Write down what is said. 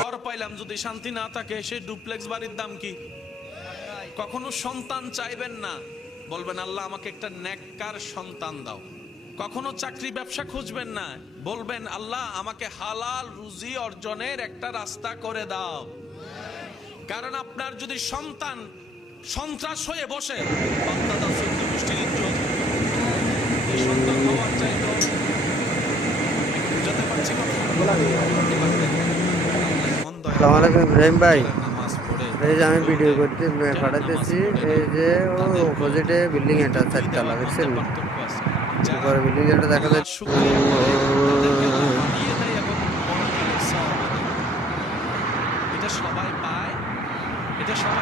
ঘর পাইলাম যদি শান্তি না থাকে, সেই ডুপ্লেক্স বাড়ির দাম কি? কখনো সন্তান চাইবেন না, বলবেন আল্লাহ আমাকে একটা নেককার সন্তান দাও। কখনো চাকরি ব্যবসা খুঁজবেন না, বলবেন আল্লাহ আমাকে হালাল রুজি অর্জনের একটা রাস্তা করে দাও। কারণ আপনার যদি সন্তান সন্ত্রাস হয়ে বসে, সন্তান হওয়ার চাইতো, বুঝাতে পারছি কথা? আসসালামু আলাইকুম ইব্রাহিম ভাই, এই যে আমি ভিডিও করতে পাঠাতেছি, এই যে ও অপোজিটে বিল্ডিং, এটা চারতলা, দেখছেন? উপরে বিল্ডিং যেটা দেখা যাচ্ছে, এটা সবাই পায়, এটা সবাই